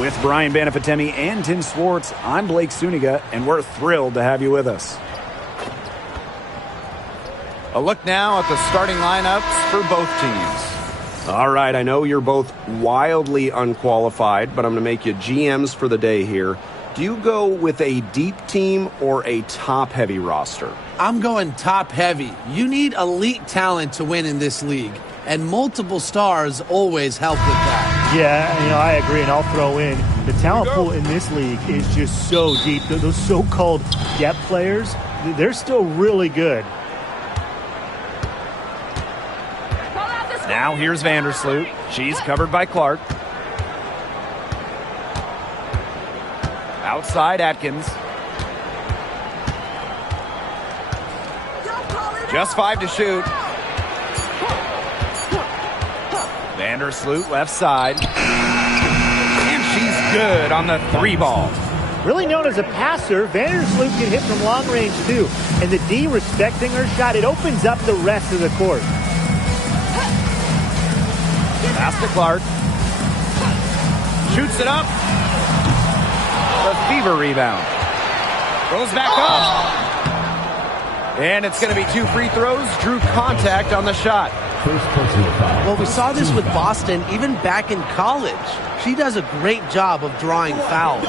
With Brian Banafitemi and Tim Swartz, I'm Blake Suniga, and we're thrilled to have you with us. A look now at the starting lineups for both teams. All right, I know you're both wildly unqualified, but I'm going to make you GMs for the day here. Do you go with a deep team or a top-heavy roster? I'm going top-heavy. You need elite talent to win in this league, and multiple stars always help with that. Yeah, I agree, and I'll throw in the talent pool in this league is just so deep. Those so-called depth players, they're still really good. Now here's Vandersloot. She's covered by Clark. Outside Atkins. Just 5 to shoot. Vandersloot left side. And she's good on the 3-ball. Really known as a passer, Vandersloot can hit from long range too. And the D respecting her shot, it opens up the rest of the court. Pass to Clark. Shoots it up. The Fever rebound. Throws back up. And it's going to be 2 free throws. Drew contact on the shot. Well, we saw this with Boston even back in college. She does a great job of drawing fouls.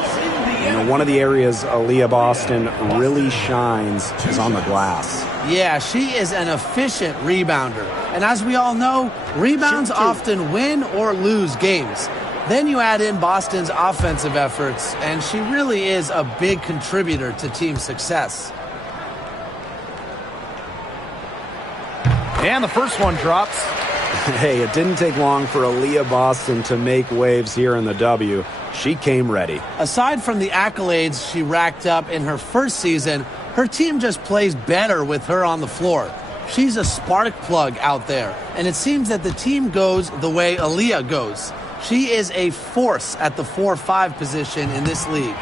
One of the areas Aaliyah Boston really shines is on the glass. Yeah, she is an efficient rebounder. And as we all know, rebounds often win or lose games. Then you add in Boston's offensive efforts, and she really is a big contributor to team success. And the first one drops. Hey, it didn't take long for Aaliyah Boston to make waves here in the W. She came ready. Aside from the accolades she racked up in her first season, her team just plays better with her on the floor. She's a spark plug out there, and it seems that the team goes the way Aaliyah goes. She is a force at the 4-5 position in this league.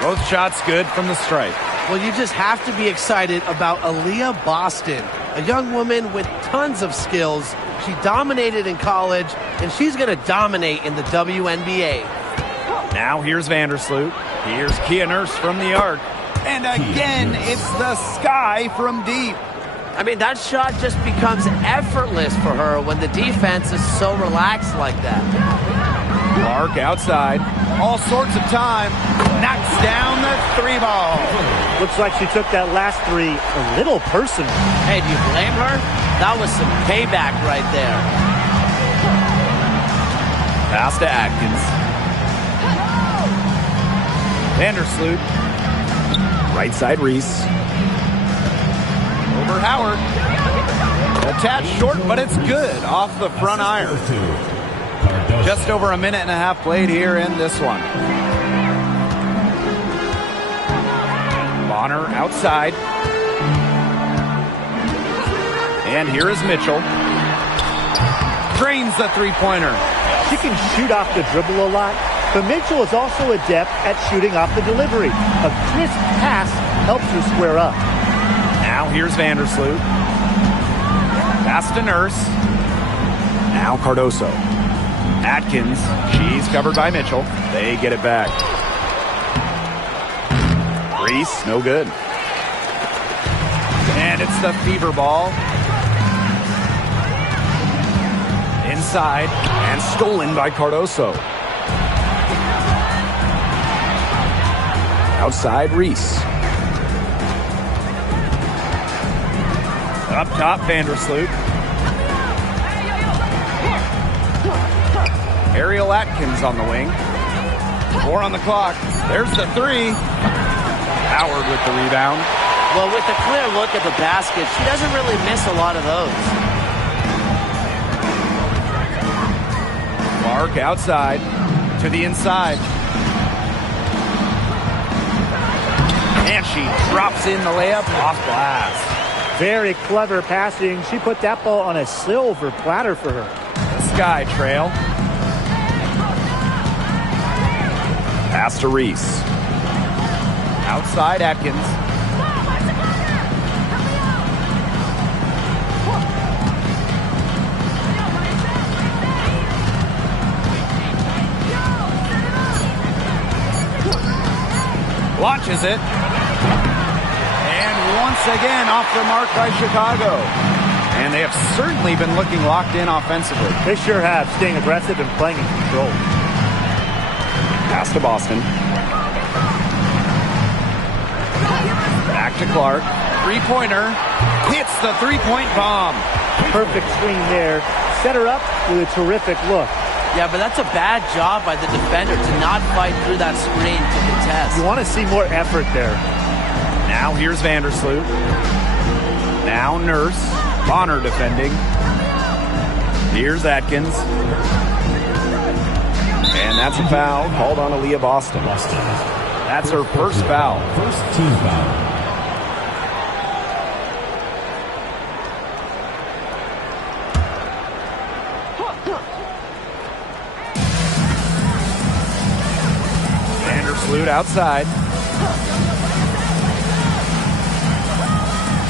Both shots good from the stripe. Well, you just have to be excited about Aaliyah Boston, a young woman with tons of skills. She dominated in college, and she's going to dominate in the WNBA. Now here's Vandersloot. Here's Kia Nurse from the arc. And again, it's the sky from deep. I mean, that shot just becomes effortless for her when the defense is so relaxed like that. Clark outside. All sorts of time. Knocks down the 3-ball. Looks like she took that last 3 a little personal. Hey, do you blame her? That was some payback right there. Pass to Atkins. Vandersloot. Right side Reese. Over Howard. Attached short, but it's good off the front iron. Just over a minute and a half played here in this one. Bonner outside. And here is Mitchell. Drains the 3-pointer. She can shoot off the dribble a lot, but Mitchell is also adept at shooting off the delivery. A crisp pass helps her square up. Now here's Vandersloot. Pass to Nurse. Now Cardoso. Atkins. She's covered by Mitchell. They get it back. Reese, no good. And it's the Fever ball. Inside. And stolen by Cardoso. Outside Reese. Up top, Vandersloot. Ariel Atkins on the wing. 4 on the clock. There's the 3. Howard with the rebound. Well, with a clear look at the basket, she doesn't really miss a lot of those. Clark outside to the inside. And she drops in the layup off glass. Very clever passing. She put that ball on a silver platter for her. The Sky trail. Pass to Reese. Outside Atkins. Launches it. And once again off the mark by Chicago. And they have certainly been looking locked in offensively. They sure have, staying aggressive and playing in control. Pass to Boston. Back to Clark. Three-pointer. Hits the three-point bomb. Perfect screen there. Set her up with a terrific look. Yeah, but that's a bad job by the defender to not fight through that screen to contest. You want to see more effort there. Now here's Vandersloot. Now Nurse. Bonner defending. Here's Atkins. And that's a foul called on Aaliyah Boston. That's her first foul. First team foul. Vandersloot outside.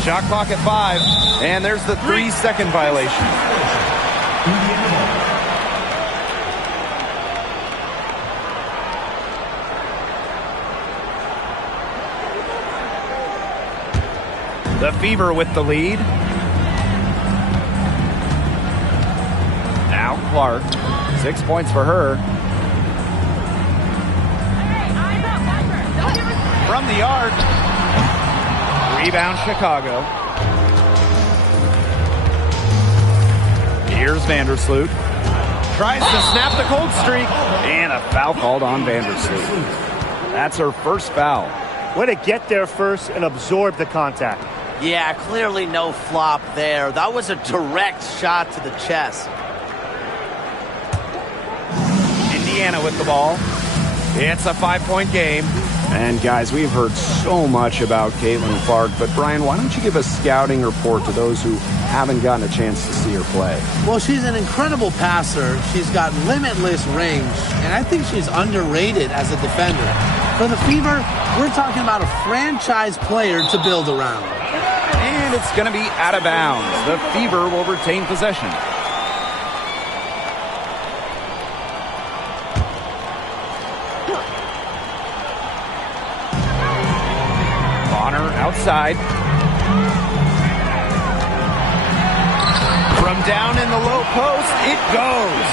Shot clock at 5. And there's the 3-second violation. The Fever with the lead. Now Clark. 6 points for her. From the arc. Rebound Chicago. Here's Vandersloot. Tries to snap the cold streak. And a foul called on Vandersloot. That's her first foul. Way to get there first and absorb the contact. Yeah, clearly no flop there. That was a direct shot to the chest. Indiana with the ball. It's a 5-point game. And guys, we've heard so much about Caitlin Clark, but Brian, why don't you give a scouting report to those who haven't gotten a chance to see her play? Well, she's an incredible passer. She's got limitless range, and I think she's underrated as a defender. For the Fever, we're talking about a franchise player to build around. And it's going to be out of bounds. The Fever will retain possession. Bonner outside. From down in the low post, it goes.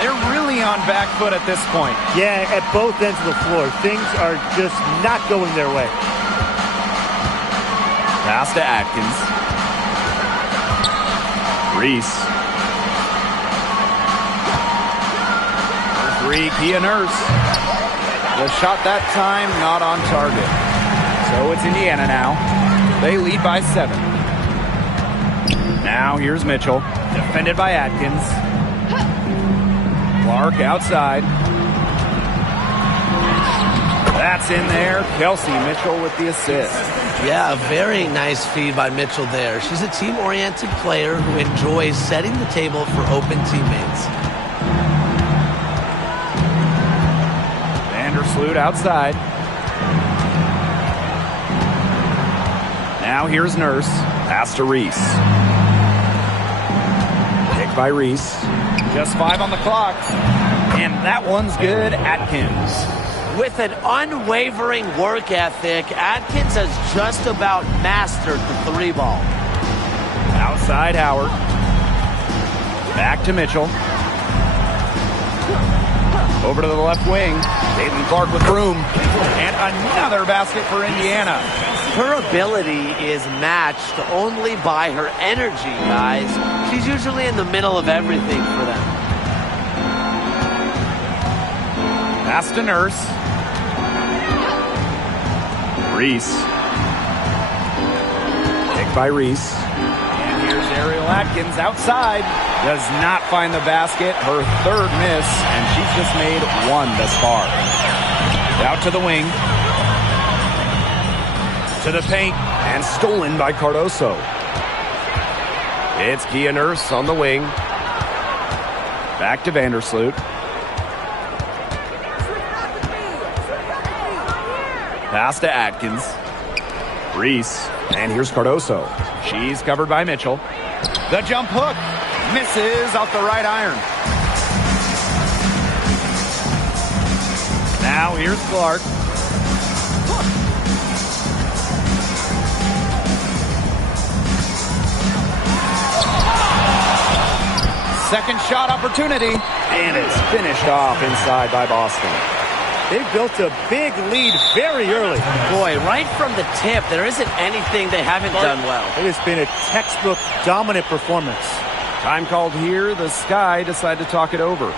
They're really on back foot at this point. Yeah, at both ends of the floor. Things are just not going their way. Pass to Atkins. Reese. Three, Kia Nurse. The shot that time, not on target. So it's Indiana now. They lead by 7. Now here's Mitchell. Defended by Atkins. Clark outside. That's in there. Kelsey Mitchell with the assist. Yeah, a very nice feed by Mitchell there. She's a team-oriented player who enjoys setting the table for open teammates. Vandersloot outside. Now here's Nurse. Pass to Reese. Pick by Reese. Just 5 on the clock. And that one's good. Atkins. With an unwavering work ethic, Atkins has just about mastered the 3-ball. Outside Howard. Back to Mitchell. Over to the left wing. Caitlin Clark with room. And another basket for Indiana. Her ability is matched only by her energy, guys. She's usually in the middle of everything for them. Pass to Nurse. Reese. Pick by Reese. And here's Ariel Atkins outside. Does not find the basket. Her 3rd miss, and she's just made 1 thus far. Out to the wing. To the paint. And stolen by Cardoso. It's Kia Nurse on the wing. Back to Vandersloot. Pass to Atkins. Reese. And here's Cardoso. She's covered by Mitchell. The jump hook misses off the right iron. Now here's Clark. Second shot opportunity. And it's finished off inside by Boston. They built a big lead very early. Boy, right from the tip, there isn't anything they haven't done well. It has been a textbook dominant performance. Time called here. The Sky decide to talk it over.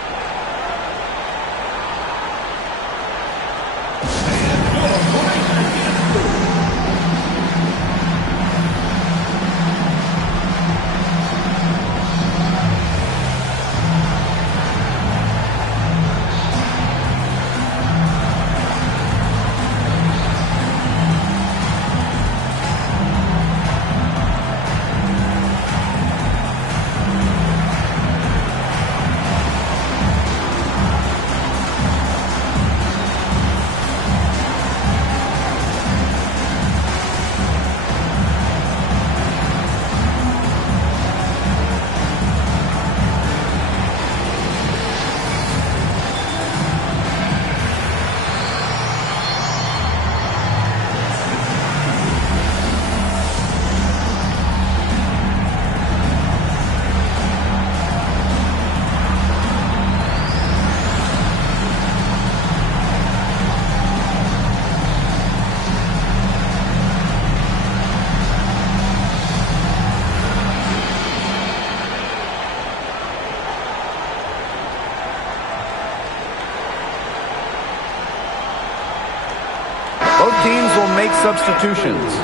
Both teams will make substitutions.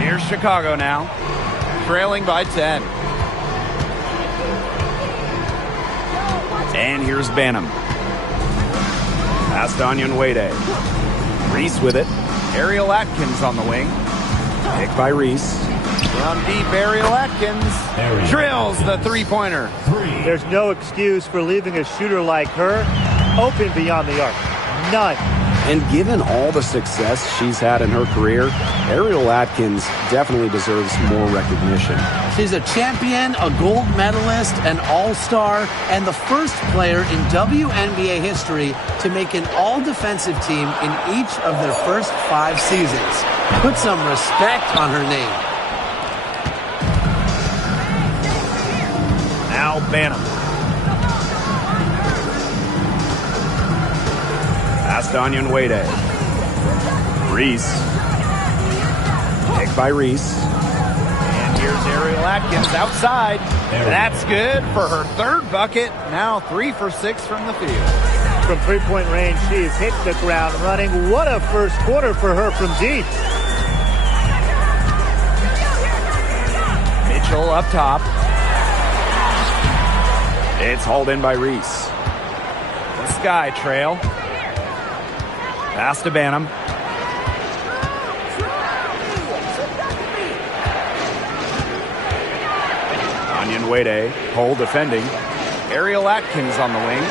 Here's Chicago now, trailing by 10. And here's Banham. Pass to Onyenwere. Reese with it. Ariel Atkins on the wing. Pick by Reese. From deep, Ariel Atkins drills the three-pointer. There's no excuse for leaving a shooter like her open beyond the arc. None. And given all the success she's had in her career, Ariel Atkins definitely deserves more recognition. She's a champion, a gold medalist, an all-star, and the first player in WNBA history to make an all-defensive team in each of their first 5 seasons. Put some respect on her name. Now Banham. Pass to Onyenwere. Reese. Pick by Reese. And here's Ariel Atkins outside. That's good for her third bucket. Now 3 for 6 from the field. From three-point range, she has hit the ground running. What a first quarter for her from deep. Mitchell up top. It's hauled in by Reese. The Sky trail. Pass to Banham. Onyenwere, Cole defending. Ariel Atkins on the wing.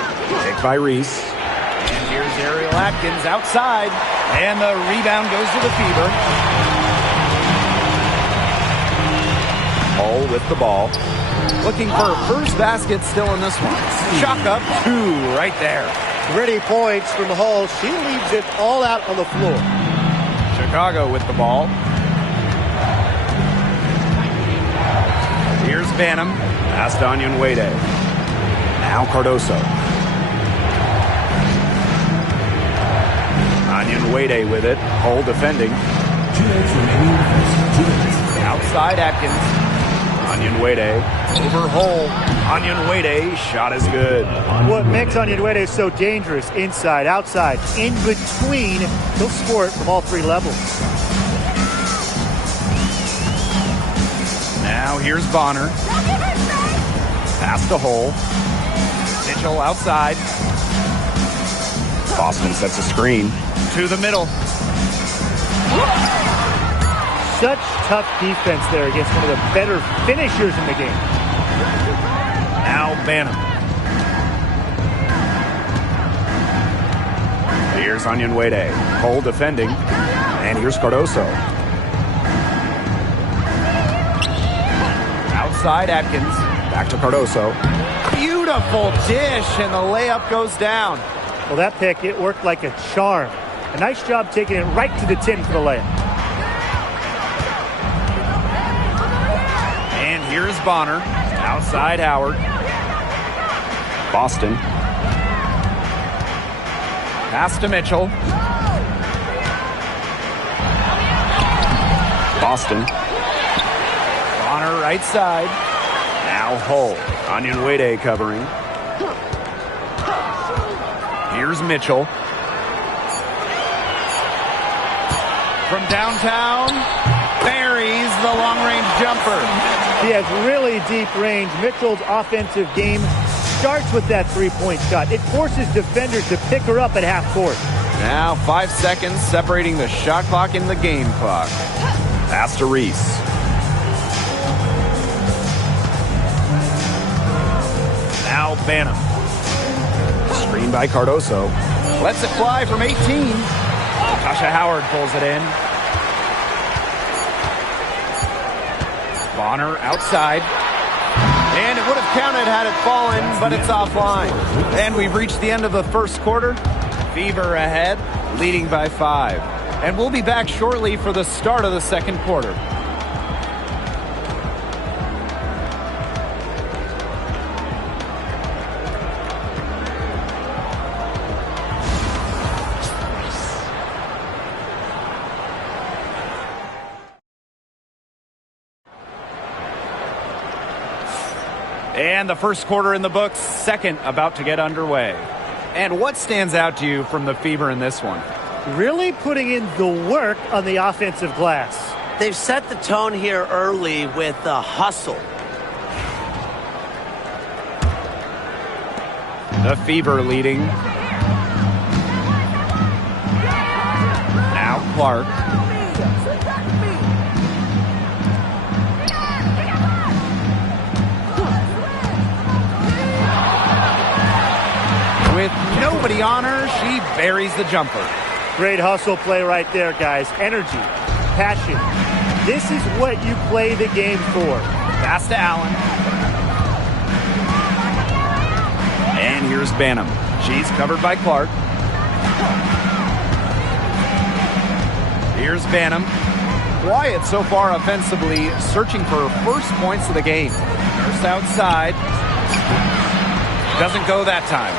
Pick by Reese. And here's Ariel Atkins outside. And the rebound goes to the Fever. Cole with the ball. Looking for a first basket still in this one. Chalk up 2 right there. Gritty points from Hull. She leaves it all out on the floor. Chicago with the ball. Here's Banham. Pass to Onyenwere. Now Cardoso. Onyenwere with it. Hull defending. Outside Atkins. Onyenwere over Hull. Onyenwere shot is good. What makes Onyenwere so dangerous? Inside, outside, in between. He'll score it from all 3 levels. Now here's Bonner. Pass to Hull. Mitchell outside. Boston sets a screen. To the middle. Such tough defense there against one of the better finishers in the game. Now Banham. Here's Onyenwere. Cole defending. And here's Cardoso. Outside Atkins. Back to Cardoso. Beautiful dish, and the layup goes down. Well, that pick, it worked like a charm. A nice job taking it right to the tin for the layup. And here's Bonner. Outside Howard. Boston. Pass to Mitchell. Boston. Bonner right side. Now Hull. Onyenwere covering. Here's Mitchell. From downtown, buries the long-range jumper. He has really deep range. Mitchell's offensive game starts with that three-point shot. It forces defenders to pick her up at half court. Now 5 seconds separating the shot clock and the game clock. Pass to Reese. Now Banham. Screen by Cardoso. Lets it fly from 18. Tasha Howard pulls it in. Bonner outside. And it would have counted had it fallen, but it's offline. And we've reached the end of the first quarter. Fever ahead, leading by 5. And we'll be back shortly for the start of the second quarter. And the first quarter in the books, second about to get underway. And what stands out to you from the Fever in this one? Really putting in the work on the offensive glass. They've set the tone here early with the hustle. The Fever leading. Now Clark. With nobody on her, she buries the jumper. Great hustle play right there, guys. Energy, passion. This is what you play the game for. Pass to Allen. And here's Banham. She's covered by Clark. Here's Banham. Quiet so far offensively, searching for her first points of the game. First outside. Doesn't go that time.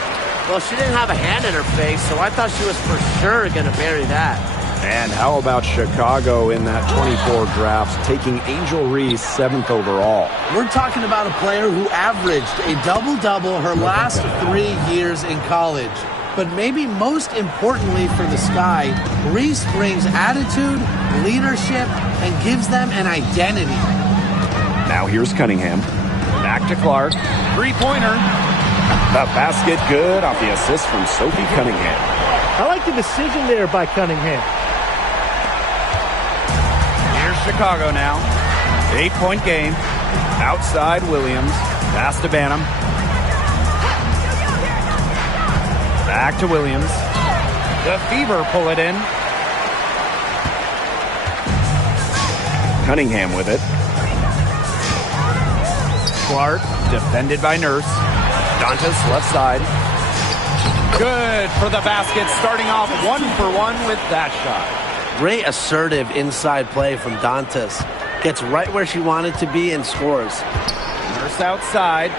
Well, she didn't have a hand in her face, so I thought she was for sure going to bury that. And how about Chicago in that 24 draft, taking Angel Reese 7th overall? We're talking about a player who averaged a double-double her last 3 years in college. But maybe most importantly for the Sky, Reese brings attitude, leadership, and gives them an identity. Now here's Cunningham. Back to Clark. Three-pointer. The basket good off the assist from Sophie Cunningham. I like the decision there by Cunningham. Here's Chicago now. 8-point game. Outside Williams. Pass to Banham. Back to Williams. The Fever pull it in. Cunningham with it. Clark defended by Nurse. Dantas left side. Good for the basket, starting off 1-for-1 with that shot. Great assertive inside play from Dantas. Gets right where she wanted to be and scores. Nurse outside.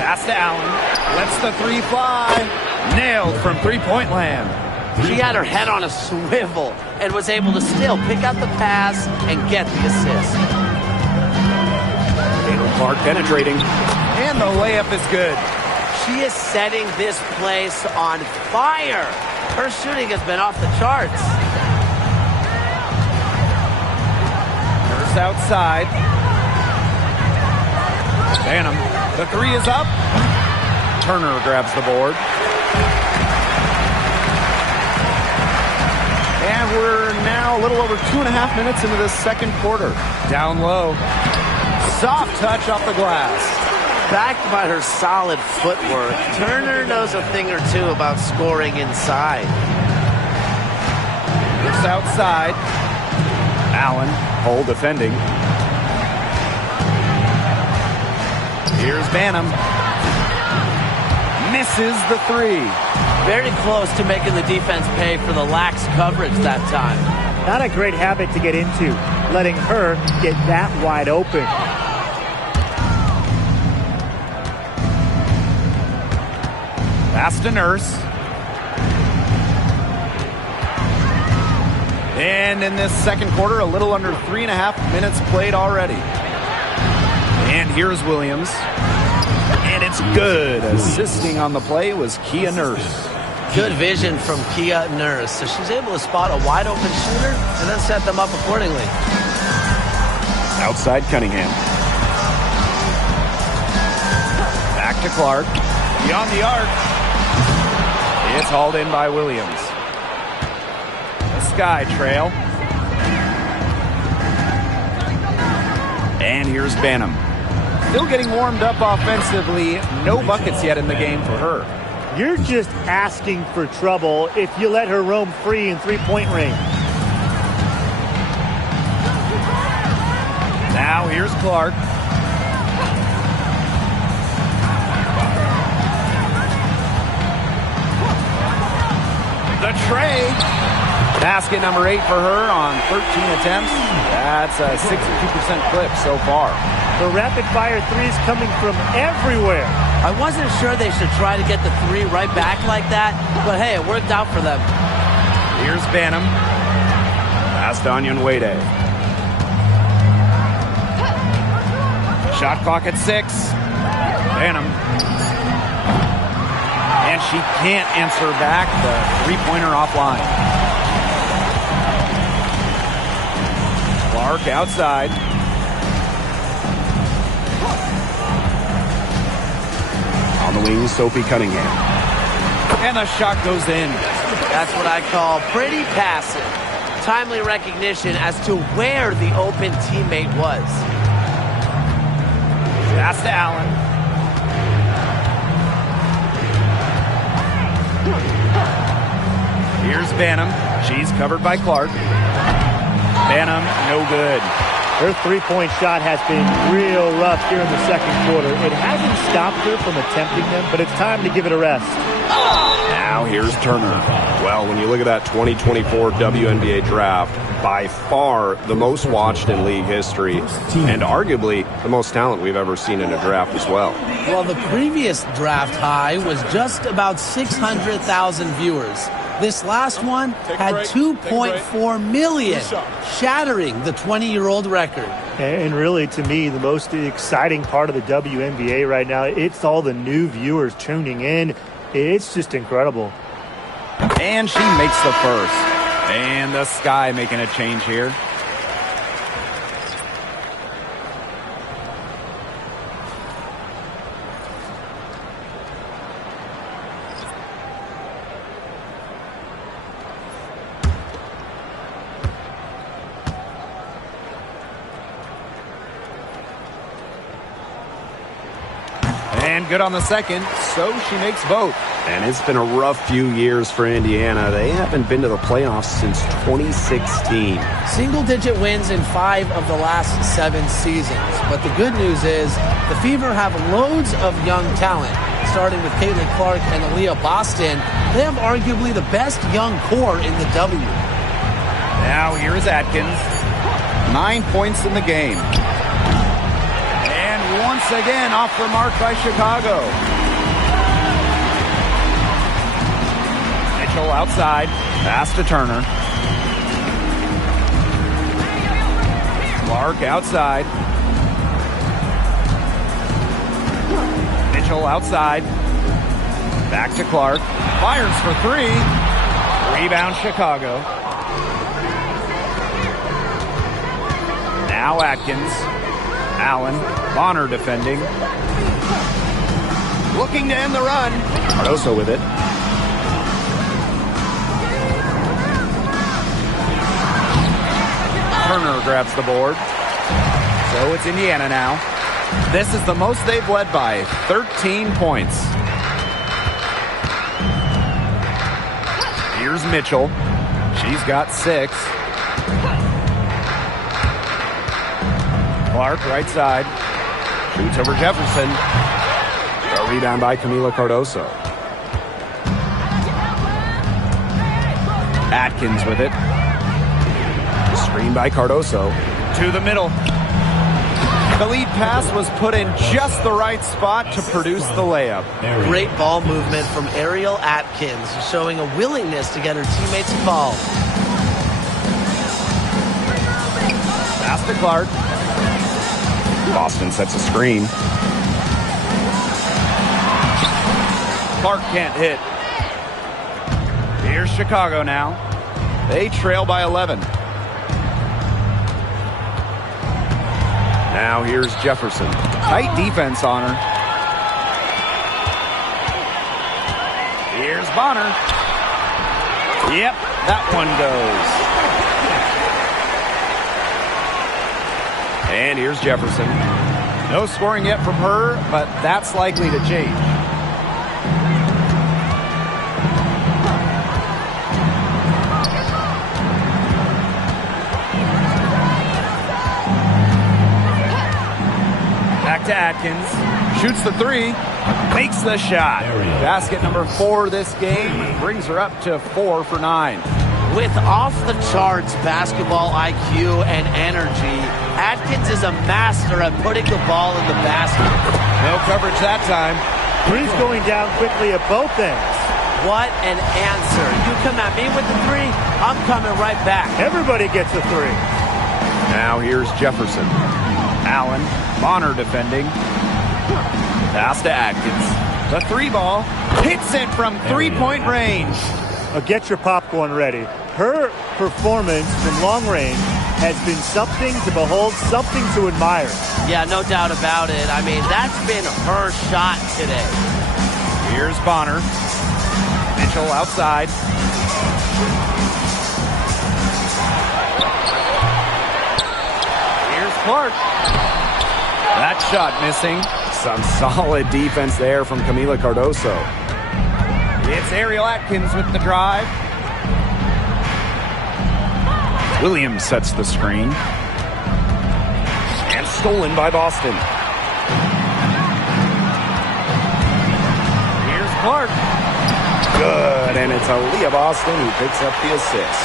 Pass to Allen. Lets the three fly. Nailed from three-point land. She had her head on a swivel and was able to still pick out the pass and get the assist. Clark penetrating. And the layup is good. She is setting this place on fire. Her shooting has been off the charts. Nurse outside. Banham. The three is up. Turner grabs the board. And we're now a little over 2.5 minutes into this second quarter. Down low. Soft touch off the glass. Backed by her solid footwork, Turner knows a thing or two about scoring inside. Looks outside. Allen, Hull defending. Here's Banham. Misses the three. Very close to making the defense pay for the lax coverage that time. Not a great habit to get into, letting her get that wide open. Pass to Nurse. And in this second quarter, a little under 3.5 minutes played already. And here's Williams. And it's good. Assisting on the play was Kia Nurse. Good vision from Kia Nurse. So she's able to spot a wide open shooter and then set them up accordingly. Outside Cunningham. Back to Clark. Beyond the arc. It's hauled in by Williams. The Sky Trail. And here's Banham. Still getting warmed up offensively. No buckets yet in the game for her. You're just asking for trouble if you let her roam free in three-point range. Now here's Clark. The tray. Basket number 8 for her on 13 attempts. That's a 62% clip so far. The rapid-fire threes coming from everywhere. I wasn't sure they should try to get the three right back like that, but hey, it worked out for them. Here's Banham. Pass to Onion Wade. Shot clock at 6. Banham. And she can't answer back the three-pointer offline. Clark outside. On the wing, Sophie Cunningham. And the shot goes in. That's what I call pretty passive. Timely recognition as to where the open teammate was. Pass to Allen. Here's Banham. She's covered by Clark. Banham, no good. Her three-point shot has been real rough here in the second quarter. It hasn't stopped her from attempting them, but it's time to give it a rest. Now here's Turner. Well, when you look at that 2024 WNBA draft, by far the most watched in league history, and arguably the most talent we've ever seen in a draft as well. Well, the previous draft high was just about 600,000 viewers. This last one had 2.4 million, shattering the 20-year-old record. And really, to me, the most exciting part of the WNBA right now, it's all the new viewers tuning in. It's just incredible. And she makes the first. And the Sky making a change here. And good on the second, so she makes both. And it's been a rough few years for Indiana. They haven't been to the playoffs since 2016. Single-digit wins in 5 of the last 7 seasons. But the good news is the Fever have loads of young talent. Starting with Caitlin Clark and Aaliyah Boston, they have arguably the best young core in the W. Now here's Atkins. 9 points in the game. And once again off the mark by Chicago. Mitchell outside. Pass to Turner. Clark outside. Mitchell outside. Back to Clark. Fires for 3. Rebound Chicago. Now Atkins. Allen. Bonner defending. Looking to end the run. Cardoso with it. Turner grabs the board. So it's Indiana now. This is the most they've led by, 13 points. Here's Mitchell. She She's got 6. Clark, right side. Shoots over Jefferson. A rebound by Camila Cardoso. Atkins with it. Screen by Cardoso. To the middle. The lead pass was put in just the right spot to produce the layup. Great ball movement from Ariel Atkins, showing a willingness to get her teammates involved. Pass to Clark. Boston sets a screen. Clark can't hit. Here's Chicago now. They trail by 11. Now here's Jefferson. Tight defense on her. Here's Bonner. Yep, that one goes. And here's Jefferson. No scoring yet from her, but that's likely to change. Back to Atkins. Shoots the 3. Makes the shot. Basket number 4 this game. Brings her up to 4 for 9. With off-the-charts basketball IQ and energy, Atkins is a master at putting the ball in the basket. No coverage that time. Three's going down quickly at both ends. What an answer. You come at me with the 3, I'm coming right back. Everybody gets a 3. Now here's Jefferson. Allen. Bonner defending. Pass to Atkins. The 3 ball. Hits it from 3-point range. Get your popcorn ready. Her performance from long range has been something to behold, something to admire. Yeah, no doubt about it. I mean, that's been her shot today. Here's Bonner. Mitchell outside. Here's Clark. That shot missing. Some solid defense there from Camila Cardoso. It's Ariel Atkins with the drive. Williams sets the screen. And stolen by Boston. Here's Clark. Good, and it's Aaliyah Boston who picks up the assist.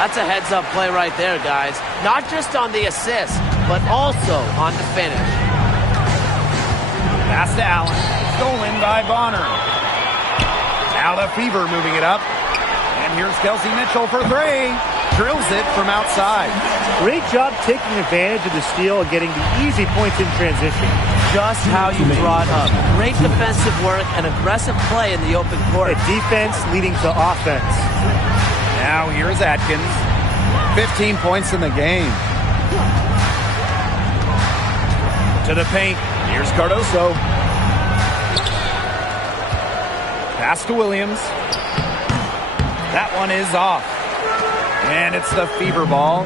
That's a heads-up play right there, guys. Not just on the assist, but also on the finish. Pass to Allen. Stolen by Bonner. Now the Fever moving it up. And here's Kelsey Mitchell for 3. Drills it from outside. Great job taking advantage of the steal and getting the easy points in transition. Just how you brought up. Great defensive work and aggressive play in the open court. A defense leading to offense. Now here's Atkins. 15 points in the game. To the paint. Here's Cardoso. Pass to Williams. That one is off. And it's the Fever ball.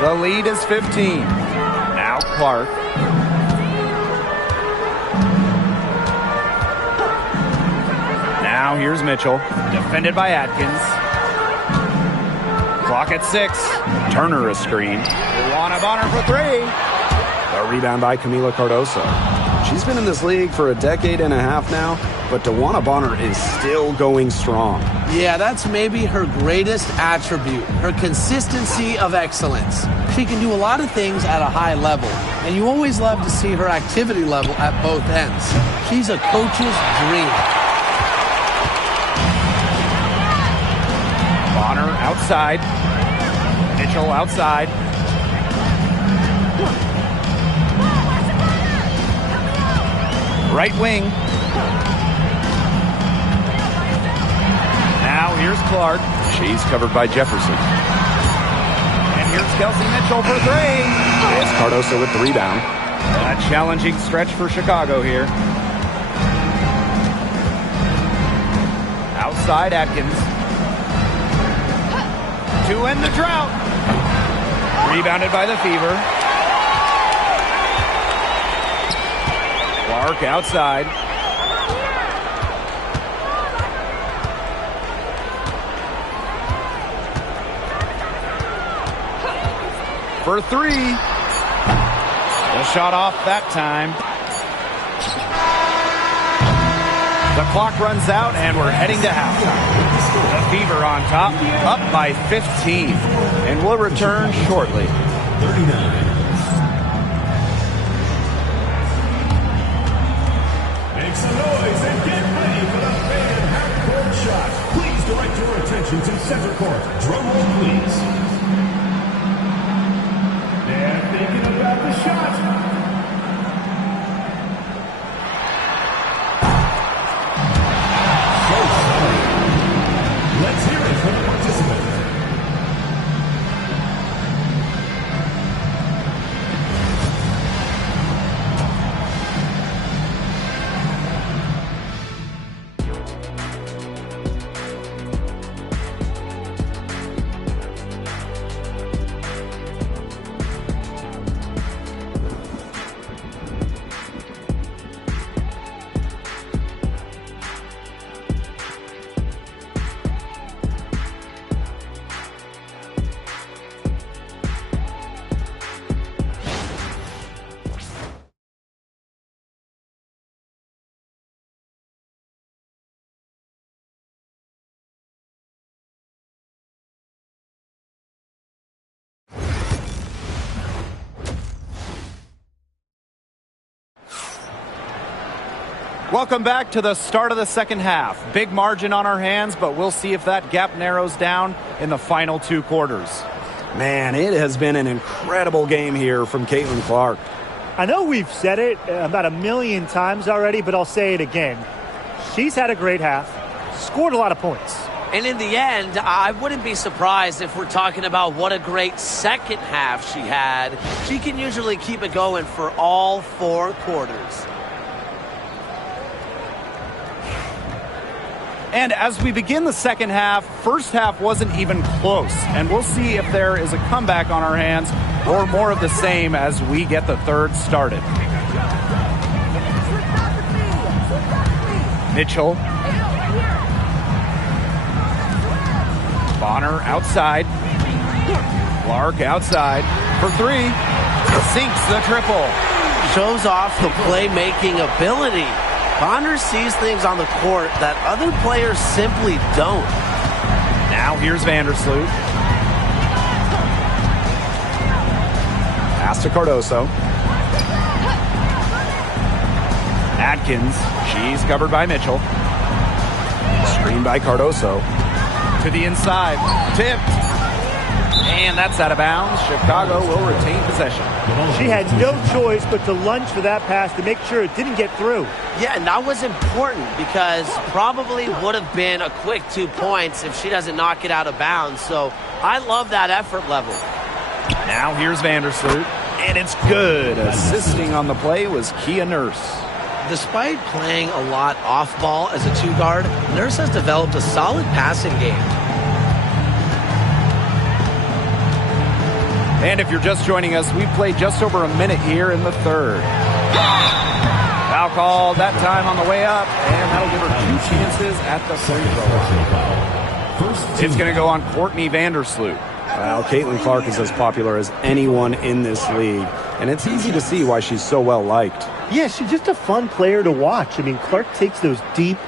The lead is 15. Now Clark. Now here's Mitchell. Defended by Atkins. Clock at 6. Turner a screen. Luana Bonner for 3. A rebound by Camila Cardoso. She's been in this league for a decade and a half now, but DeWanna Bonner is still going strong. Yeah, that's maybe her greatest attribute, her consistency of excellence. She can do a lot of things at a high level, and you always love to see her activity level at both ends. She's a coach's dream. Bonner outside. Mitchell outside. Right wing. Now here's Clark. She's covered by Jefferson. And here's Kelsey Mitchell for 3. It's Cardoso with the rebound. A challenging stretch for Chicago here. Outside Atkins. To end the drought. Rebounded by the Fever. Clark outside. for three. The shot off that time. The clock runs out, and we're heading to halftime. The Fever on top, up by 15. And we'll return shortly. 39. Make some noise and get ready for the fan half-court shot. Please direct your attention to center court. Drum roll, please. They're thinking about the shot. So sorry. Let's hear it from the participant. Welcome back to the start of the second half. Big margin on our hands, but we'll see if that gap narrows down in the final two quarters. Man, it has been an incredible game here from Caitlin Clark. I know we've said it about 1,000,000 times already, but I'll say it again. She's had a great half, scored a lot of points. And in the end, I wouldn't be surprised if we're talking about what a great second half she had. She can usually keep it going for all four quarters. And as we begin the second half, first half wasn't even close. And we'll see if there is a comeback on our hands or more of the same as we get the third started. Mitchell. Bonner outside. Clark outside for three. Sinks the triple. Shows off the playmaking ability. Bonner sees things on the court that other players simply don't. Now here's Vandersloot. Pass to Cardoso. Atkins. She's covered by Mitchell. Screen by Cardoso. To the inside. Tipped. And that's out of bounds. Chicago will retain possession. She had no choice but to lunge for that pass to make sure it didn't get through. Yeah, and that was important because probably would have been a quick 2 points if she doesn't knock it out of bounds. So I love that effort level. Now here's Vandersloot. And it's good. Assisting on the play was Kia Nurse. Despite playing a lot off ball as a two-guard, Nurse has developed a solid passing game. And if you're just joining us, we've played just over a minute here in the third. Foul call that time on the way up, and that'll give her 2 chances at the free throw line. It's going to go on Courtney Vandersloot. Well, Caitlin Clark is as popular as anyone in this league, and it's easy to see why she's so well liked. Yeah, she's just a fun player to watch. I mean, Clark takes those deep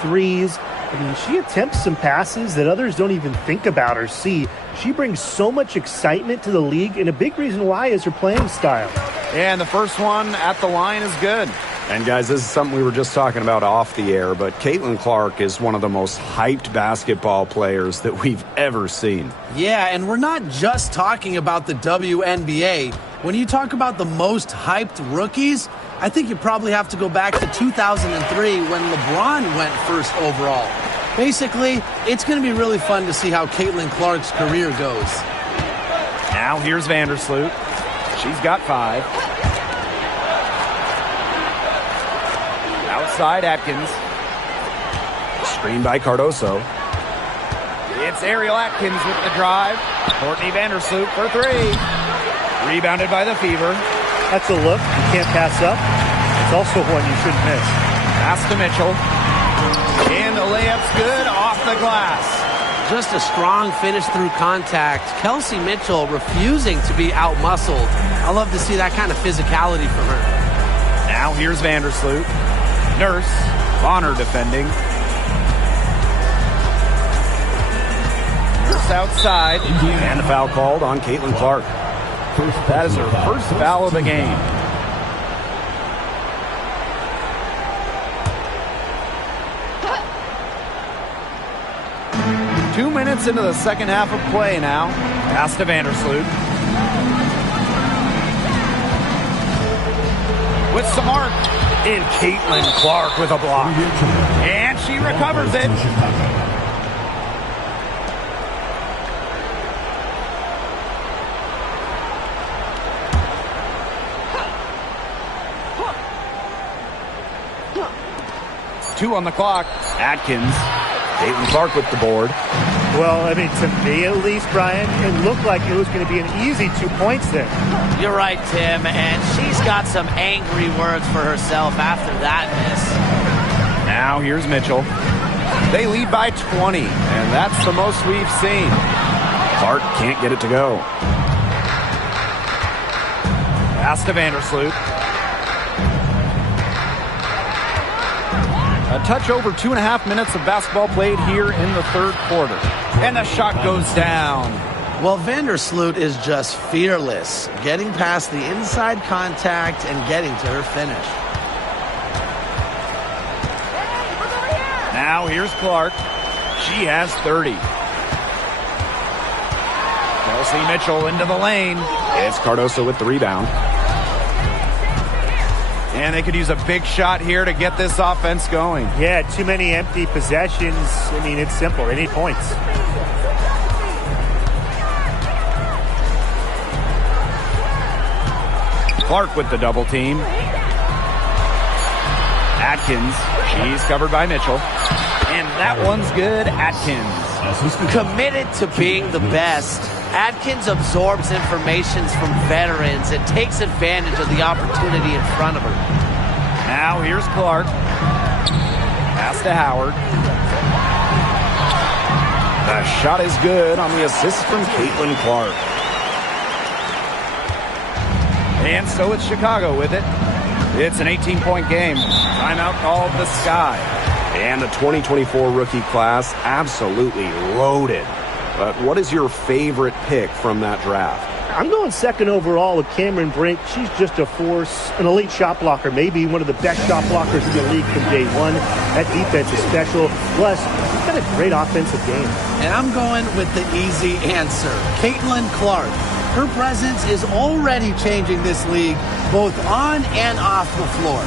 threes. I mean, she attempts some passes that others don't even think about or see. She brings so much excitement to the league, and a big reason why is her playing style. And the first one at the line is good. And guys, this is something we were just talking about off the air, but Caitlin Clark is one of the most hyped basketball players that we've ever seen. Yeah, and we're not just talking about the WNBA. When you talk about the most hyped rookies, I think you probably have to go back to 2003 when LeBron went first overall. Basically, it's going to be really fun to see how Caitlin Clark's career goes. Now here's Vandersloot. She's got 5. Outside Atkins. Screen by Cardoso. It's Ariel Atkins with the drive. Courtney Vandersloot for 3. Rebounded by the Fever. That's a look you can't pass up. It's also one you shouldn't miss. Pass to Mitchell. And the layup's good off the glass. Just a strong finish through contact. Kelsey Mitchell refusing to be outmuscled. I love to see that kind of physicality from her. Now here's Vandersloot. Nurse, Bonner defending. Nurse outside. And a foul called on Caitlin Clark. That is her first foul of the game. Two minutes into the second half of play now. Pass to Vandersloot. With some arc. In Caitlin Clark with a block. And she recovers it. Two on the clock. Atkins. Caitlin Clark with the board. Well, I mean, to me at least, Brian, it looked like it was going to be an easy 2 points there. You're right, Tim, and she's got some angry words for herself after that miss. Now here's Mitchell. They lead by 20, and that's the most we've seen. Clark can't get it to go. Pass to Vandersloot. A touch over 2.5 minutes of basketball played here in the third quarter. And the shot goes down. Well, Vandersloot is just fearless, getting past the inside contact and getting to her finish. Now here's Clark. She has 30. Kelsey Mitchell into the lane. It's Cardoso with the rebound. And they could use a big shot here to get this offense going. Yeah, too many empty possessions. I mean, it's simple. They need points. Clark with the double team. Atkins. She's covered by Mitchell. And that one's good. Atkins. Committed to being the best, Atkins absorbs information from veterans and takes advantage of the opportunity in front of her. Now here's Clark. Pass to Howard. The shot is good on the assist from Caitlin Clark. And so it's Chicago with it. It's an 18-point game. Timeout called the Sky. And the 2024 rookie class absolutely loaded. But what is your favorite pick from that draft? I'm going second overall with Cameron Brink. She's just a force, an elite shot blocker, maybe one of the best shot blockers in the league from day one. That defense is special. Plus, she's got a great offensive game. And I'm going with the easy answer, Caitlin Clark. Her presence is already changing this league, both on and off the floor.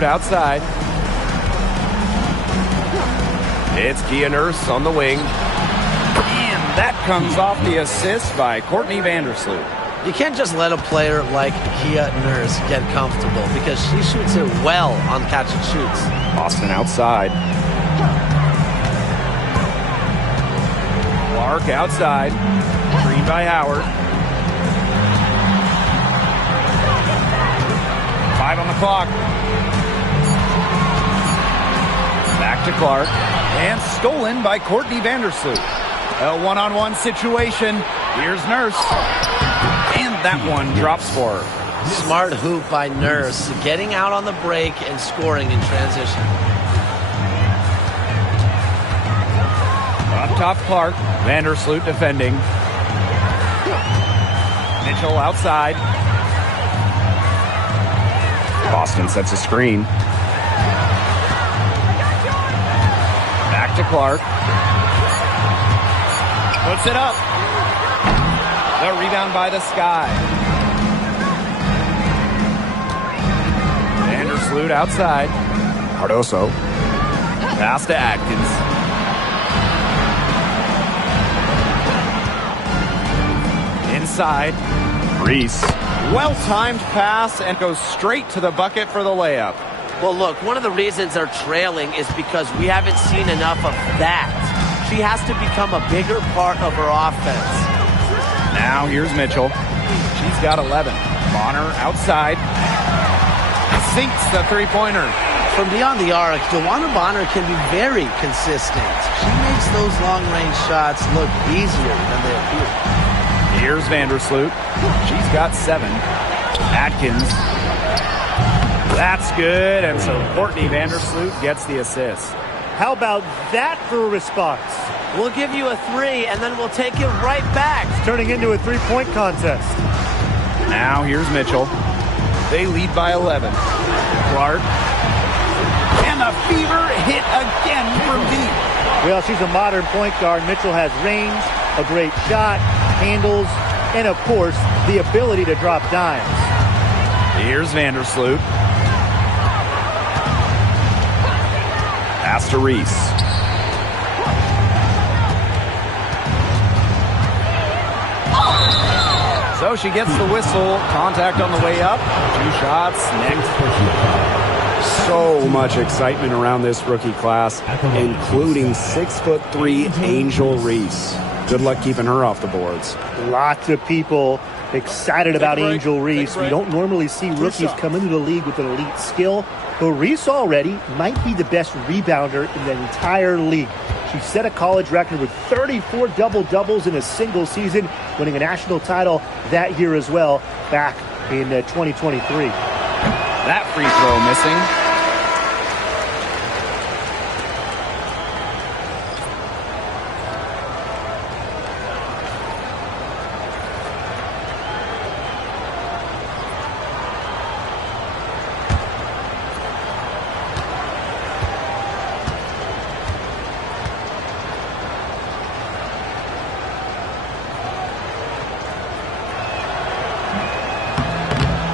Outside. It's Kia Nurse on the wing. And that comes off the assist by Courtney Vandersloot. You can't just let a player like Kia Nurse get comfortable because she shoots it well on catch and shoots. Boston outside. Clark outside. Screen by Howard. 5 on the clock. Back to Clark. And stolen by Courtney Vandersloot. A one-on-one situation. Here's Nurse. And that one drops for her. Smart hoop by Nurse, getting out on the break and scoring in transition. Up top, Clark. Vandersloot defending. Mitchell outside. Boston sets a screen. Back to Clark. Puts it up. The rebound by the Sky. Vandersloot outside. Cardoso. Pass to Atkins. Inside. Reese. Well-timed pass and goes straight to the bucket for the layup. Well, look, one of the reasons they're trailing is because we haven't seen enough of that. She has to become a bigger part of her offense. Now here's Mitchell. She's got 11. Bonner outside. Sinks the three-pointer. From beyond the arc, DeWanna Bonner can be very consistent. She makes those long-range shots look easier than they appear. Here's Vandersloot. She's got 7. Atkins. That's good, and so Courtney Vandersloot gets the assist. How about that for a response? We'll give you a 3, and then we'll take it right back. It's turning into a three-point contest. Now here's Mitchell. They lead by 11. Clark. And the Fever hit again from deep. Well, she's a modern point guard. Mitchell has range, a great shot, handles, and of course, the ability to drop dimes. Here's Vandersloot. Pass to Reese. So she gets the whistle. Contact on the way up. 2 shots next. So much excitement around this rookie class, including 6'3" Angel Reese. Good luck keeping her off the boards. Lots of people excited about Angel Reese. We don't normally see rookies come into the league with an elite skill, but Reese already might be the best rebounder in the entire league. She set a college record with 34 double-doubles in a single season, winning a national title that year as well, back in 2023. That free throw missing.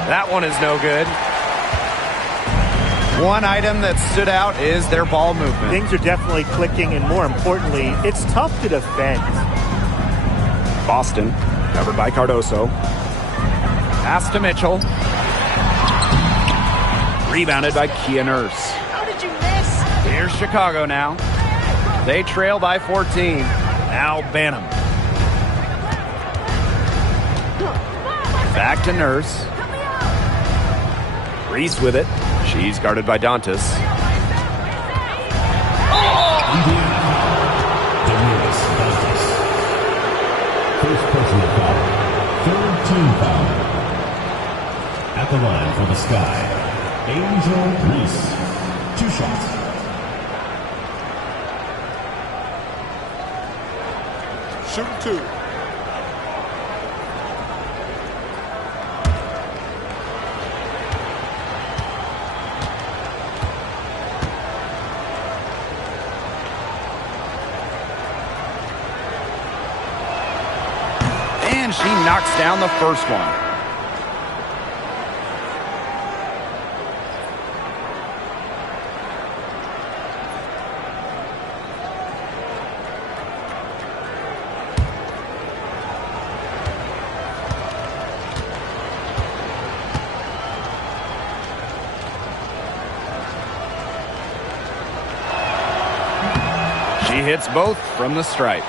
That one is no good. One item that stood out is their ball movement. Things are definitely clicking, and more importantly, it's tough to defend. Boston, covered by Cardoso. Pass to Mitchell. Rebounded by Kia Nurse. How did you miss? Here's Chicago now. They trail by 14. Now Banham. Back to Nurse. Reese with it. She's guarded by Dantas. First personal foul. Third team foul. At the line for the Sky, Angel Reese. 2 shots. Shoot 2. And she knocks down the first one. She hits both from the stripe.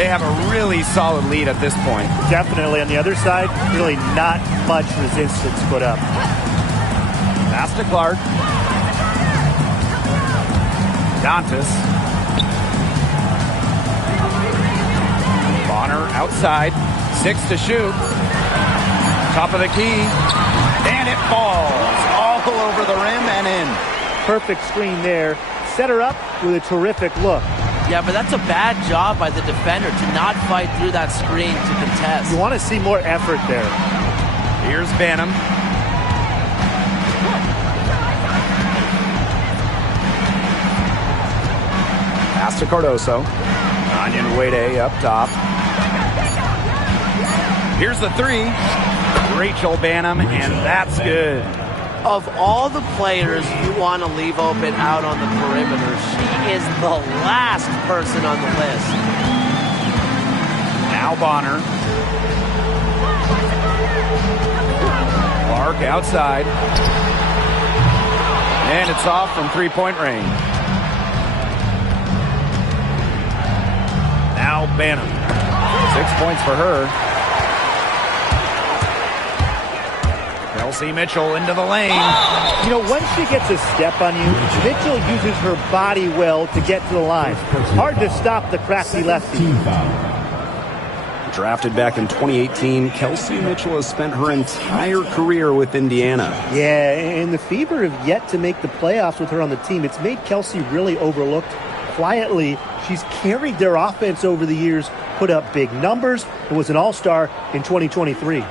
They have a really solid lead at this point. Definitely. On the other side, really not much resistance put up. Pass to Clark. Dantas. Bonner outside. 6 to shoot. Top of the key. And it falls all over the rim and in. Perfect screen there. Set her up with a terrific look. Yeah, but that's a bad job by the defender to not fight through that screen to contest. You want to see more effort there. Here's Banham. Pass to Cardoso. Onion Wade up top. Here's the three. Rachel Banham, and that's good. Of all the players you want to leave open out on the perimeter, she is the last person on the list. Now Bonner. Clark outside. And it's off from three-point range. Now Banham. 6 points for her. Kelsey Mitchell into the lane. You know, once she gets a step on you, Mitchell uses her body well to get to the line. Hard to stop the crafty lefty. Drafted back in 2018, Kelsey Mitchell has spent her entire career with Indiana. Yeah, and the Fever have yet to make the playoffs with her on the team. It's made Kelsey really overlooked. Quietly, she's carried their offense over the years, put up big numbers, and was an all-star in 2023.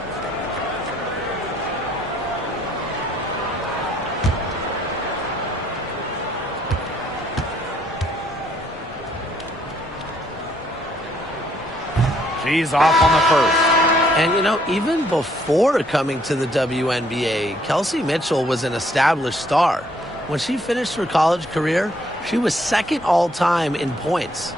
She's off on the first. And, you know, even before coming to the WNBA, Kelsey Mitchell was an established star. When she finished her college career, she was second all-time in points.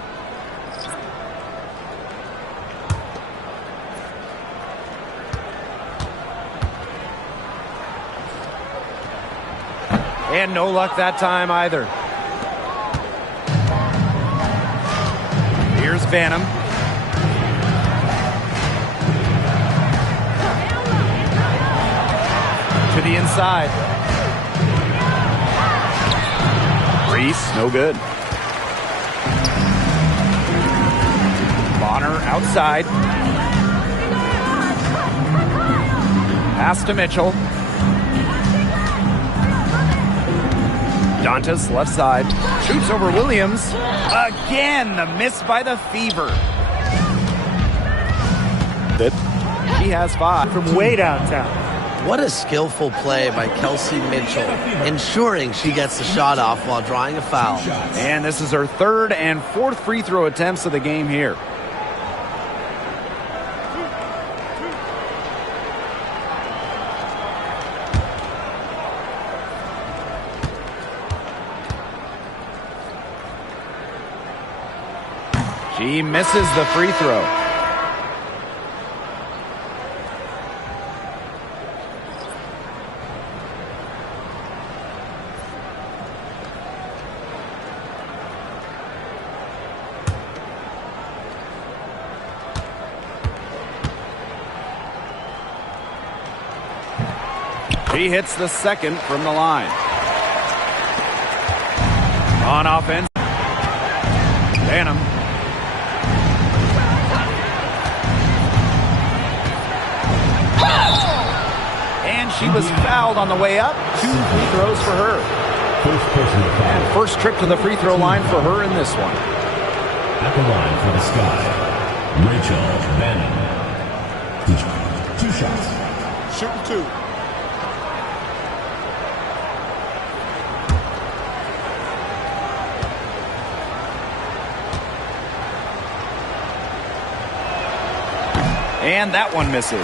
And no luck that time either. Here's Banham. To the inside. Reese, no good. Bonner outside. Pass to Mitchell. Dantas left side. Shoots over Williams. Again, the miss by the Fever. She has 5. From way downtown. What a skillful play by Kelsey Mitchell, ensuring she gets the shot off while drawing a foul. And this is her third and fourth free throw attempts of the game here. She misses the free throw. He hits the second from the line. On offense, Banham. And she was fouled on the way up. 2 free throws for her. And first trip to the free throw line for her in this one. At the line for the Sky, Rachel Bannon. 2 shots. Shooting 2. And that one misses.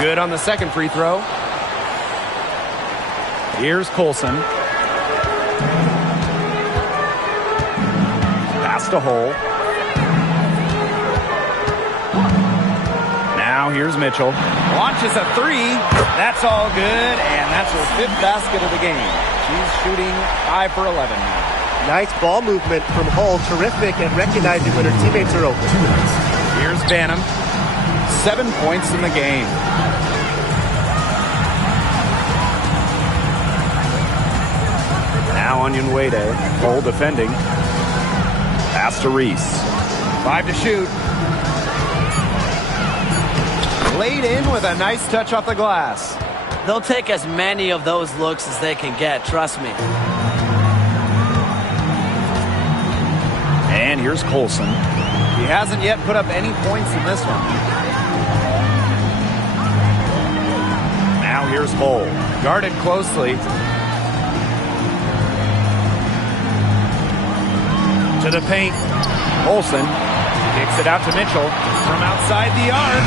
Good on the second free throw. Here's Colson. Pass to Hole. Now here's Mitchell. Launches a three. That's all good, and that's her 5th basket of the game. She's shooting 5 for 11 now. Nice ball movement from Hull. Terrific at recognizing when her teammates are open. Here's Banham. 7 points in the game. Now Onyenwere. Hull defending. Pass to Reese. 5 to shoot. Laid in with a nice touch off the glass. They'll take as many of those looks as they can get, trust me. And here's Colson. He hasn't yet put up any points in this one. Now here's Hull. Guarded closely. To the paint. Colson kicks it out to Mitchell from outside the arc.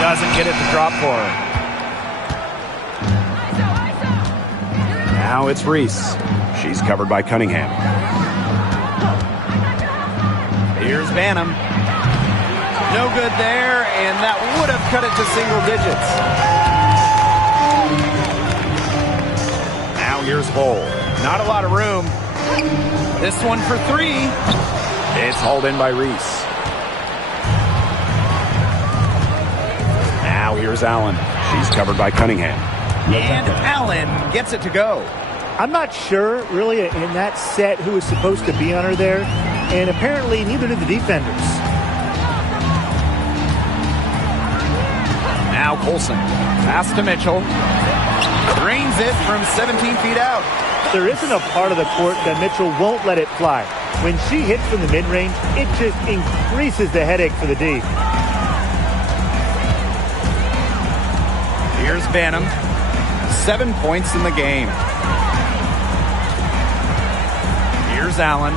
Doesn't get it to drop for her. Now it's Reese. She's covered by Cunningham. Here's Banham. No good there, and that would have cut it to single digits. Now here's Hull. Not a lot of room. This one for 3. It's hauled in by Reese. Now here's Allen. She's covered by Cunningham. And Allen gets it to go. I'm not sure, really, in that set who was supposed to be on her there, and apparently neither did the defenders. Now Colson. Pass to Mitchell. Drains it from 17 feet out. There isn't a part of the court that Mitchell won't let it fly. When she hits from the mid-range, it just increases the headache for the D. Here's Banham. 7 points in the game. Here's Allen.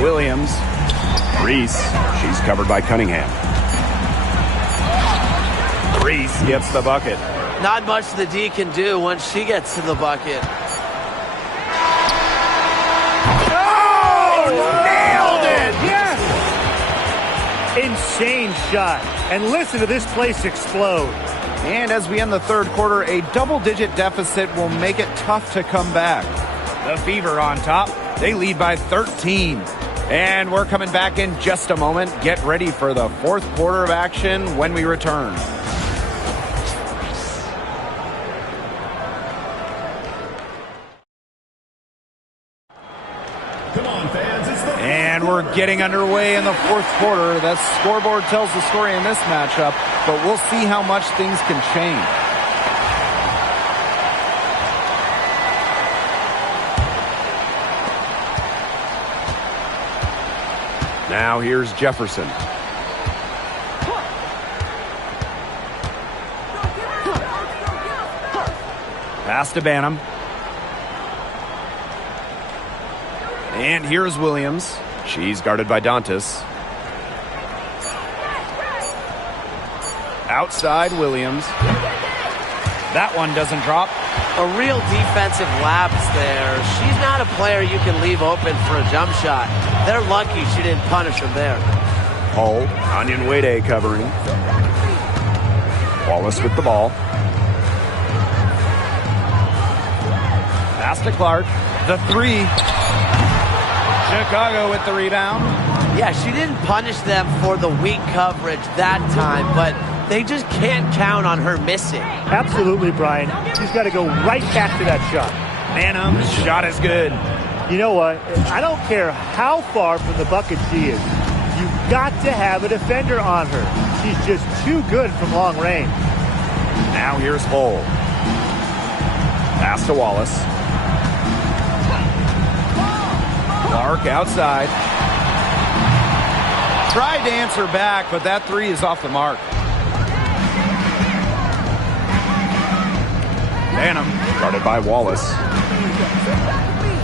Williams. Reese. She's covered by Cunningham. Reese gets the bucket. Not much the D can do once she gets to the bucket. Oh, nailed it! Yes! Insane shot. And listen to this place explode. And as we end the third quarter, a double-digit deficit will make it tough to come back. The Fever on top. They lead by 13. And we're coming back in just a moment. Get ready for the fourth quarter of action when we return. And we're getting underway in the fourth quarter. The scoreboard tells the story in this matchup, but we'll see how much things can change. Now here's Jefferson. Pass to Banham. And here's Williams. She's guarded by Dantas. Outside Williams. That one doesn't drop. A real defensive lapse there. She's not a player you can leave open for a jump shot. They're lucky she didn't punish him there. Hull, Onyenwere covering. Wallace with the ball. Pass to Clark. The three. Chicago with the rebound. Yeah, she didn't punish them for the weak coverage that time, but they just can't count on her missing. Absolutely, Brian. She's got to go right back to that shot. Banham's shot is good. You know what? I don't care how far from the bucket she is. You've got to have a defender on her. She's just too good from long range. Now here's Hull. Pass to Wallace. Clark outside. Tried to answer back, but that three is off the mark. Banham. Guarded by Wallace.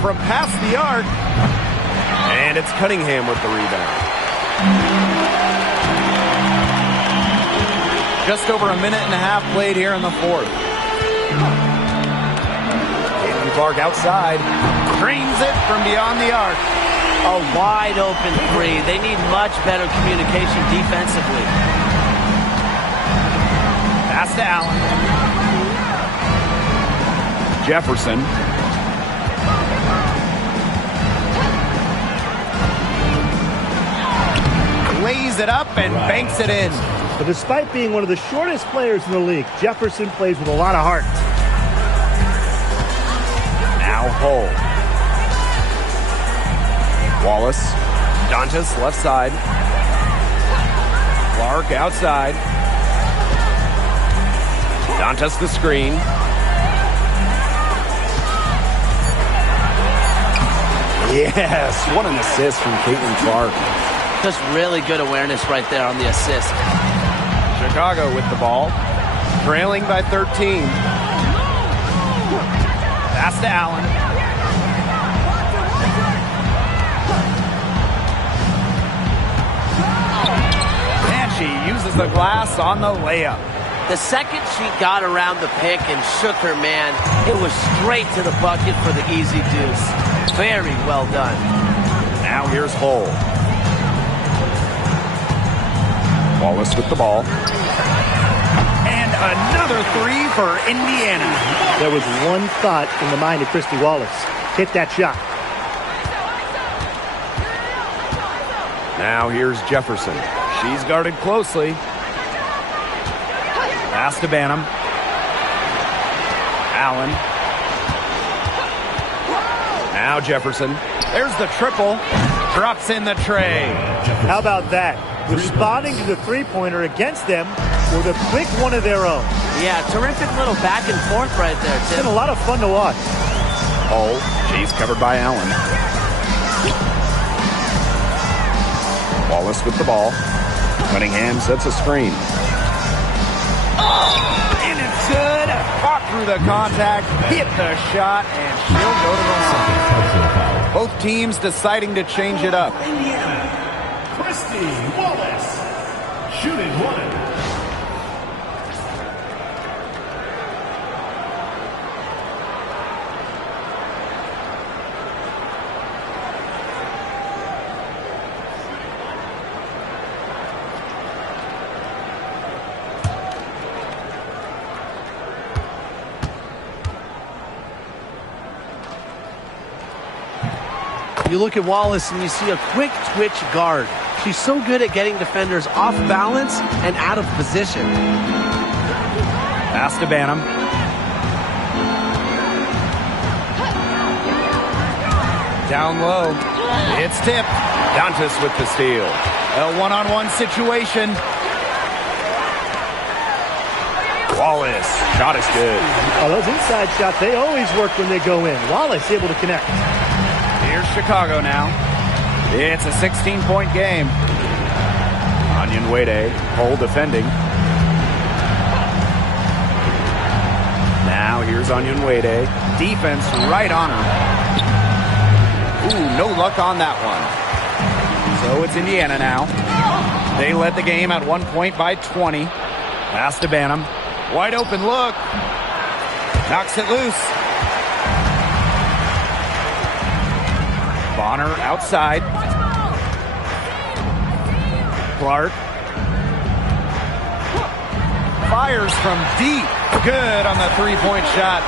From past the arc. And it's Cunningham with the rebound. Just over a minute and a half played here in the fourth. Caitlin Clark outside. Drains it from beyond the arc. A wide open three. They need much better communication defensively. Pass to Allen. Jefferson. Lays it up and banks it in. But despite being one of the shortest players in the league, Jefferson plays with a lot of heart. Now Hull. Wallace. Dantas left side. Clark outside. Dantas the screen. Yes, what an assist from Caitlin Clark. Just really good awareness right there on the assist. Chicago with the ball. Trailing by 13. Pass to Allen. And she uses the glass on the layup. The second she got around the pick and shook her man, it was straight to the bucket for the easy deuce. Very well done. Now here's Hull. Wallace with the ball. And another three for Indiana. There was one thought in the mind of Christy Wallace. Hit that shot. Now here's Jefferson. She's guarded closely. Pass to Banham. Allen. Now Jefferson. There's the triple. Drops in the tray. How about that? Responding to the three-pointer against them with a quick one of their own. Yeah, terrific little back and forth right there, It's Tim. been a lot of fun to watch. Hull. She's covered by Allen. Wallace with the ball. Cunningham sets a screen. And it's good. Fought through the contact. Hit the shot. And she'll go to the line. Both teams deciding to change it up. Indiana, Christy Wallace, shooting one. You look at Wallace and you see a quick twitch guard. She's so good at getting defenders off balance and out of position. Pass to Banham. Down low. It's tipped. Dantas with the steal. A one-on-one situation. Wallace. Shot is good. Oh, those inside shots, they always work when they go in. Wallace able to connect. Here's Chicago now. It's a 16-point game. Onion Wade. Hull defending. Now here's Onion Wade. Defense right on her. Ooh, no luck on that one. So it's Indiana now. They led the game at 1 point by 20. Pass to Banham. Wide open look. Knocks it loose. Bonner outside. Clark. Fires from deep. Good on the three-point shot.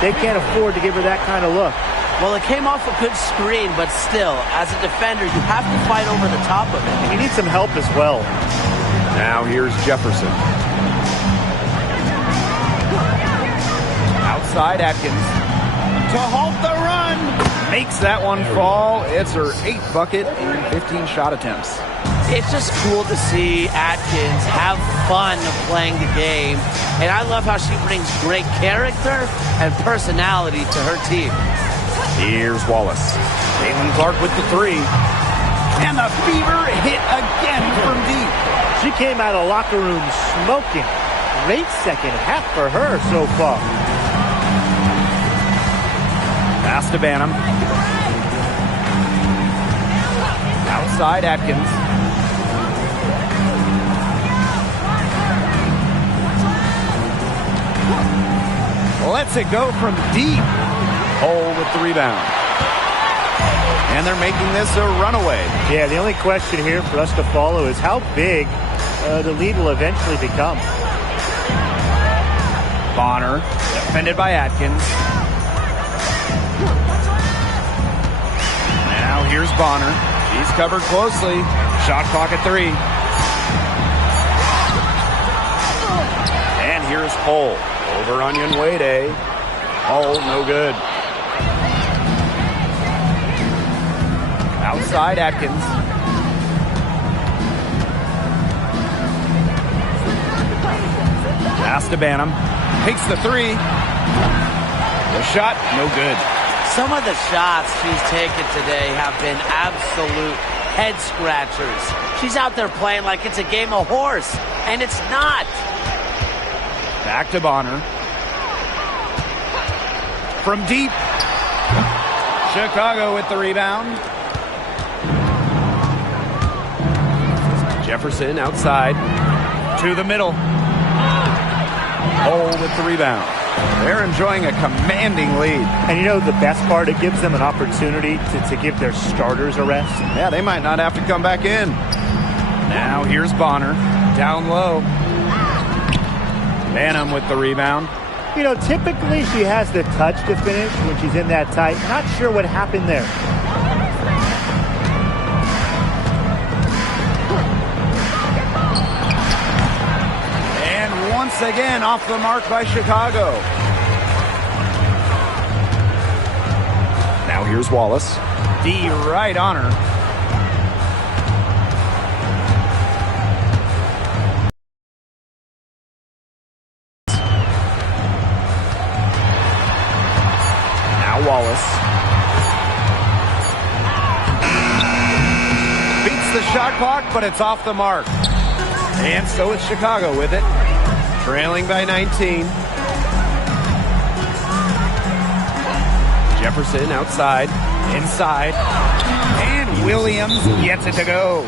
They can't afford to give her that kind of look. Well, it came off a good screen, but still, as a defender, you have to fight over the top of it. And you need some help as well. Now here's Jefferson. Outside Atkins. To halt the run. Makes that one fall. It's her 8th bucket in 15 shot attempts. It's just cool to see Atkins have fun playing the game. And I love how she brings great character and personality to her team. Here's Wallace. Caitlin Clark with the three. And the Fever hit again from deep. She came out of the locker room smoking. Great second half for her so far. Pass to Banham. Outside Atkins. Lets it go from deep. Hull with the rebound. And they're making this a runaway. Yeah, the only question here for us to follow is how big the lead will eventually become. Bonner, defended by Atkins. Now here's Bonner. He's covered closely. Shot clock at 3. And here's Cole. Over on Yunwede. Oh, no good. Outside Atkins. Pass to Banham. Takes the 3. The shot, no good. Some of the shots she's taken today have been absolute head scratchers. She's out there playing like it's a game of horse, and it's not. Back to Bonner. From deep. Chicago with the rebound. Jefferson outside. To the middle. Hole with the rebound. They're enjoying a commanding lead. And you know the best part? It gives them an opportunity to give their starters a rest. Yeah, they might not have to come back in. Now here's Bonner. Down low. Banham with the rebound. You know, typically she has the touch to finish when she's in that tight. Not sure what happened there. And once again, off the mark by Chicago. Now here's Wallace. D right on her. Wallace beats the shot clock, but it's off the mark. And so it's Chicago with it, trailing by 19. Jefferson outside, inside, and Williams gets it to go.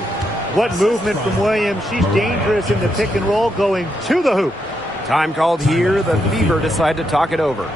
What movement from Williams. She's dangerous in the pick and roll, going to the hoop. Time called here. The Fever decide to talk it over.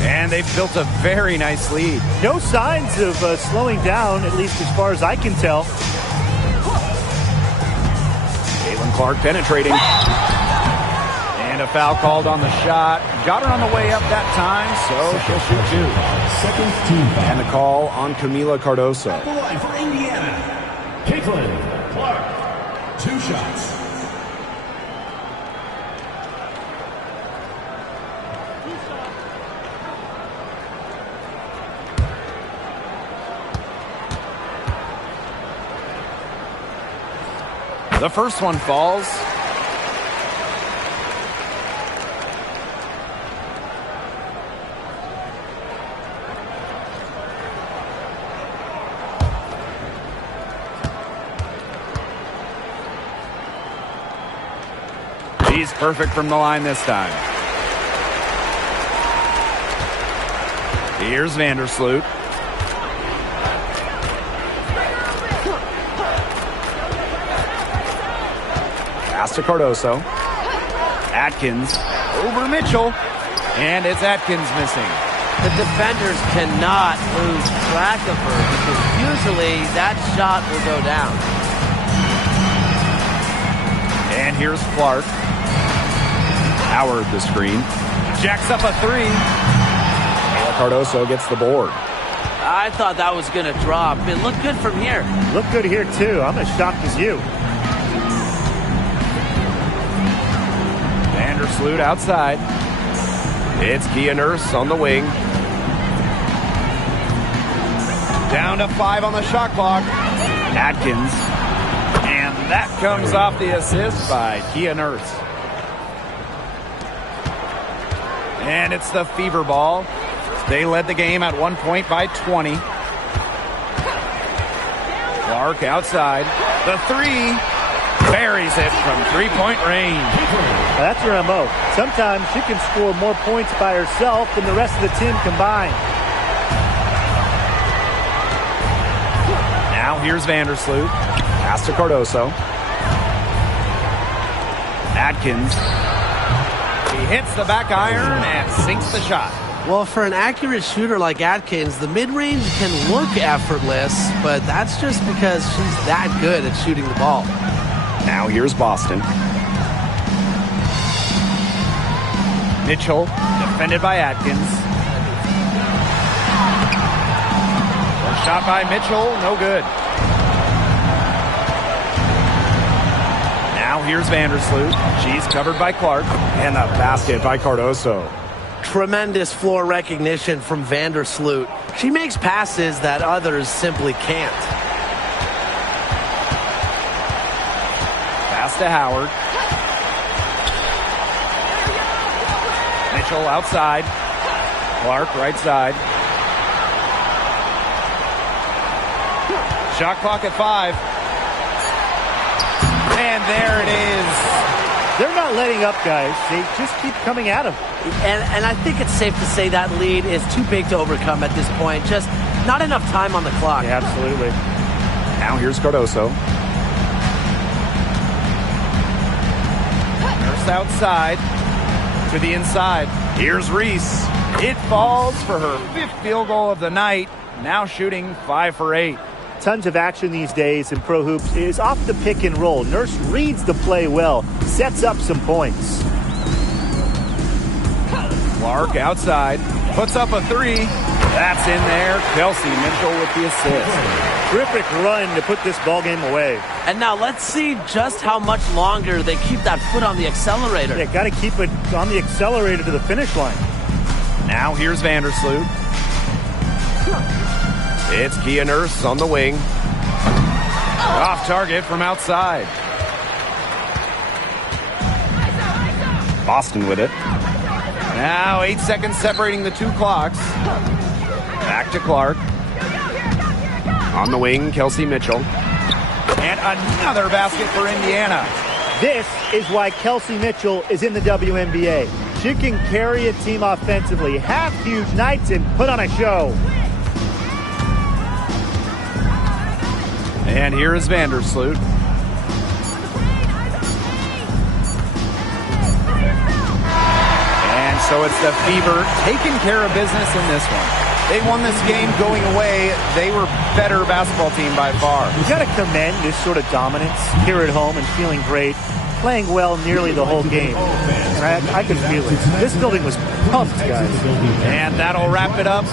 And they've built a very nice lead. No signs of slowing down, at least as far as I can tell. Caitlin Clark penetrating. And a foul called on the shot. Got her on the way up that time, so she'll shoot 2. Second team foul. And the call on Camila Cardoso. At the line for Indiana, Caitlin Clark. 2 shots. The first one falls. She's perfect from the line this time. Here's Vandersloot. Pass to Cardoso. Atkins over Mitchell. And it's Atkins missing. The defenders cannot lose track of her because usually that shot will go down. And here's Clark. Howard the screen. Jacks up a three. Cardoso gets the board. I thought that was going to drop. It looked good from here. Look good here, too. I'm as shocked as you. Vandersloot outside. It's Kia Nurse on the wing. Down to 5 on the shot clock. Atkins. And that comes off the assist by Kia Nurse. And it's the Fever ball. They led the game at 1 point by 20. Clark outside. The three. Buries it from three-point range. Now that's her MO. Sometimes she can score more points by herself than the rest of the team combined. Now here's Vandersloot. Pass to Cardoso. Atkins. He hits the back iron and sinks the shot. Well, for an accurate shooter like Atkins, the mid-range can look effortless, but that's just because she's that good at shooting the ball. Now here's Boston. Mitchell, defended by Atkins. First shot by Mitchell, no good. Now here's Vandersloot. She's covered by Clark. And the basket by Cardoso. Tremendous floor recognition from Vandersloot. She makes passes that others simply can't. Pass to Howard. Mitchell outside. Clark right side. Shot clock at 5. And there it is. They're not letting up, guys. They just keep coming at them. And I think it's safe to say that lead is too big to overcome at this point. Just not enough time on the clock. Yeah, absolutely. Now here's Cardoso. Nurse outside to the inside. Here's Reese. It falls for her 5th field goal of the night. Now shooting 5 for 8. Tons of action these days in pro hoops. It is off the pick and roll. Nurse reads the play well, sets up some points. Clark outside, puts up a 3. That's in there. Kelsey Mitchell with the assist. Terrific run to put this ball game away. And now let's see just how much longer they keep that foot on the accelerator. Yeah, got to keep it on the accelerator to the finish line. Now here's Vandersloot. It's Kia Nurse on the wing. Off target from outside. Boston with it. Now 8 seconds separating the two clocks. Back to Clark. On the wing, Kelsey Mitchell. And another basket for Indiana. This is why Kelsey Mitchell is in the WNBA. She can carry a team offensively, have huge nights, and put on a show. And here is Vandersloot. And so it's the Fever taking care of business in this one. They won this game going away. They were better basketball team by far. You got to commend this sort of dominance here at home and feeling great, playing well nearly the whole game. And I could feel it. This building was pumped, guys. And that'll wrap it up.